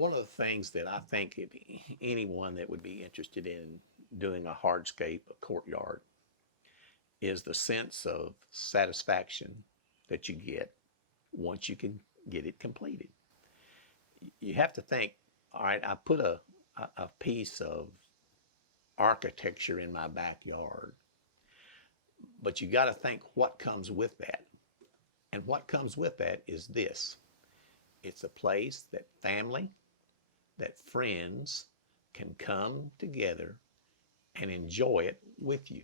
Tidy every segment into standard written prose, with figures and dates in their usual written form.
One of the things that I think anyone that would be interested in doing a hardscape, a courtyard, is the sense of satisfaction that you get once you can get it completed. You have to think, all right, I put a piece of architecture in my backyard, but you got to think what comes with that. And what comes with that is this. It's a place that family, that friends can come together and enjoy it with you.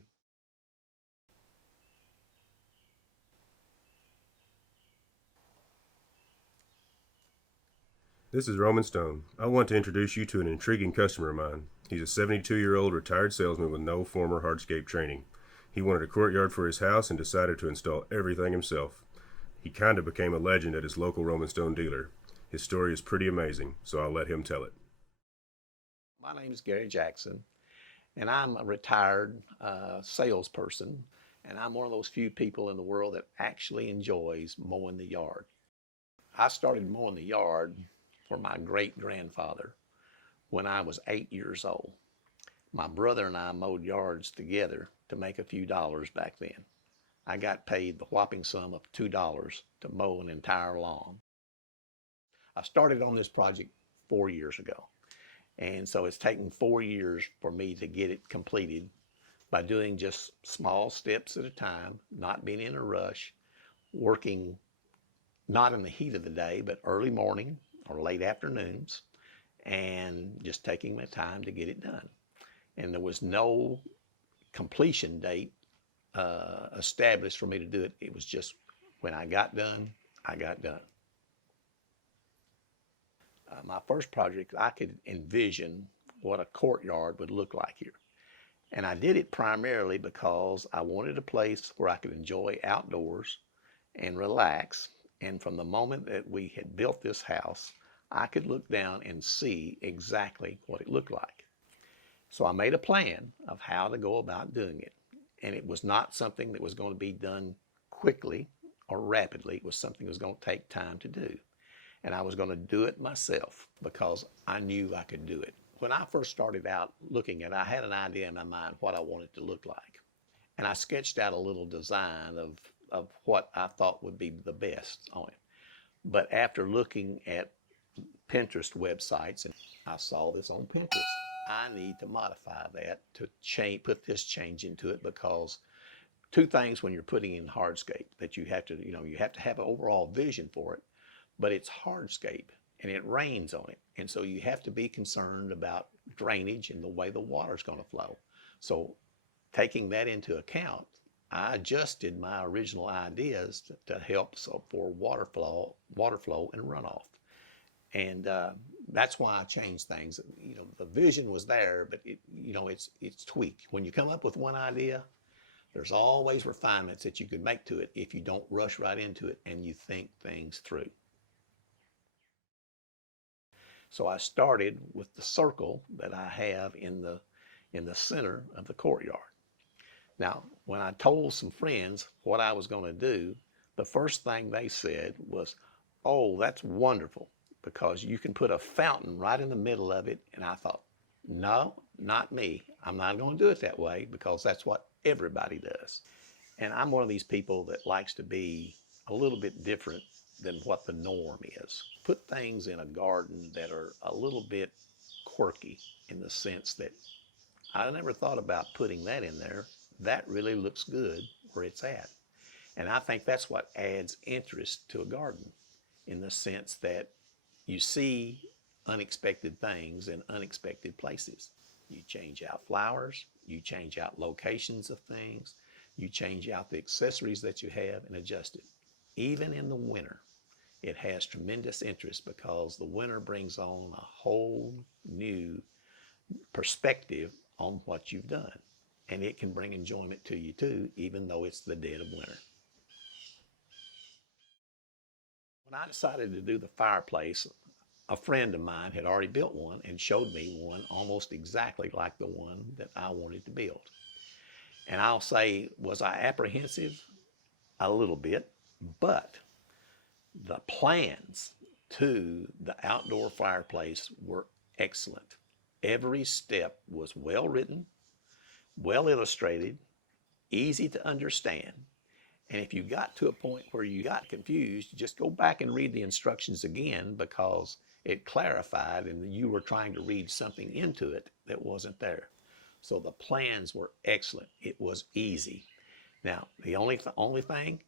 This is Romanstone. I want to introduce you to an intriguing customer of mine. He's a 72-year-old retired salesman with no former hardscape training. He wanted a courtyard for his house and decided to install everything himself. He kind of became a legend at his local Romanstone dealer. His story is pretty amazing, so I'll let him tell it. My name is Gary Jackson, and I'm a retired salesperson, and I'm one of those few people in the world that actually enjoys mowing the yard. I started mowing the yard for my great-grandfather when I was 8 years old. My brother and I mowed yards together to make a few dollars back then. I got paid the whopping sum of $2 to mow an entire lawn. I started on this project 4 years ago, and so it's taken 4 years for me to get it completed by doing just small steps at a time, not being in a rush, working not in the heat of the day, but early morning or late afternoons, and just taking my time to get it done. And there was no completion date established for me to do it. It was just when I got done, I got done. My first project, I could envision what a courtyard would look like here. And I did it primarily because I wanted a place where I could enjoy outdoors and relax. And from the moment that we had built this house, I could look down and see exactly what it looked like. So I made a plan of how to go about doing it. And it was not something that was going to be done quickly or rapidly. It was something that was going to take time to do. And I was going to do it myself because I knew I could do it. When I first started out looking at it, I had an idea in my mind what I wanted to look like. And I sketched out a little design of what I thought would be the best on it. But after looking at Pinterest websites, and I saw this on Pinterest, I need to modify that to put this change into it, because two things when you're putting in hardscape that you have to have an overall vision for it, but it's hardscape and it rains on it. And so you have to be concerned about drainage and the way the water's going to flow. So taking that into account, I adjusted my original ideas to help for water flow and runoff. And that's why I changed things. The vision was there, but it's tweaked. When you come up with one idea, there's always refinements that you can make to it if you don't rush right into it and you think things through. So I started with the circle that I have in the center of the courtyard. Now, when I told some friends what I was going to do, the first thing they said was, "Oh, that's wonderful, because you can put a fountain right in the middle of it." And I thought, no, not me. I'm not going to do it that way, because that's what everybody does. And I'm one of these people that likes to be a little bit different than what the norm is. Put things in a garden that are a little bit quirky, in the sense that I never thought about putting that in there. That really looks good where it's at. And I think that's what adds interest to a garden, in the sense that you see unexpected things in unexpected places. You change out flowers, you change out locations of things, you change out the accessories that you have and adjust it. Even in the winter, it has tremendous interest, because the winter brings on a whole new perspective on what you've done. And it can bring enjoyment to you too, even though it's the dead of winter. When I decided to do the fireplace, a friend of mine had already built one and showed me one almost exactly like the one that I wanted to build. And I'll say, was I apprehensive? A little bit, but the plans Two, the outdoor fireplace were excellent. Every step was well written, well illustrated, easy to understand. And if you got to a point where you got confused, just go back and read the instructions again because it clarified and you were trying to read something into it that wasn't there. So the plans were excellent. It was easy. Now, the only thing,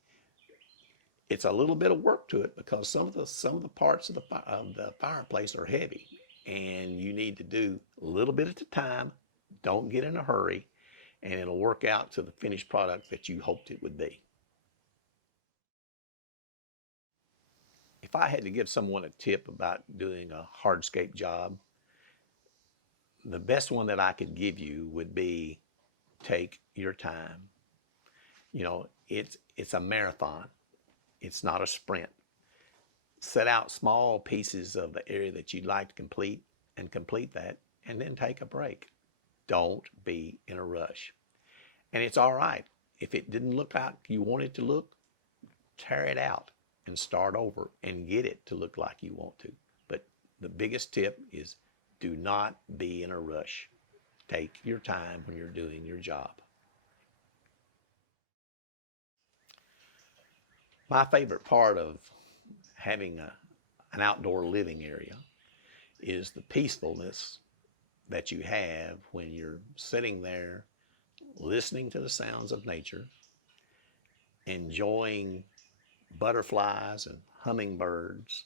it's a little bit of work to it because some of the parts of the fireplace are heavy, and you need to do a little bit at a time. Don't get in a hurry, and it'll work out to the finished product that you hoped it would be. If I had to give someone a tip about doing a hardscape job, the best one that I could give you would be take your time. You know, it's a marathon. It's not a sprint. Set out small pieces of the area that you'd like to complete and complete that, and then take a break. Don't be in a rush. And it's all right. If it didn't look like you want it to look, tear it out and start over and get it to look like you want to. But the biggest tip is do not be in a rush. Take your time when you're doing your job. My favorite part of having an outdoor living area is the peacefulness that you have when you're sitting there listening to the sounds of nature, enjoying butterflies and hummingbirds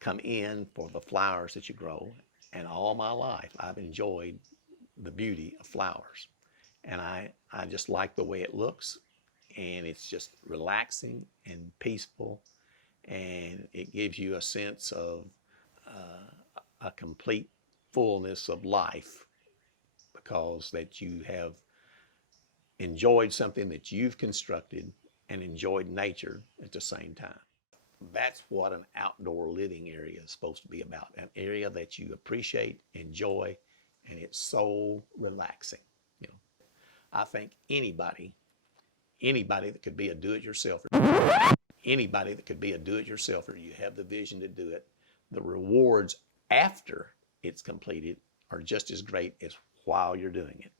come in for the flowers that you grow. And all my life, I've enjoyed the beauty of flowers. And I just like the way it looks, and it's just relaxing and peaceful, and it gives you a sense of a complete fullness of life because that you have enjoyed something that you've constructed and enjoyed nature at the same time. That's what an outdoor living area is supposed to be about, an area that you appreciate, enjoy, and it's so relaxing. You know, I think anybody that could be a do-it-yourselfer, you have the vision to do it, the rewards after it's completed are just as great as while you're doing it.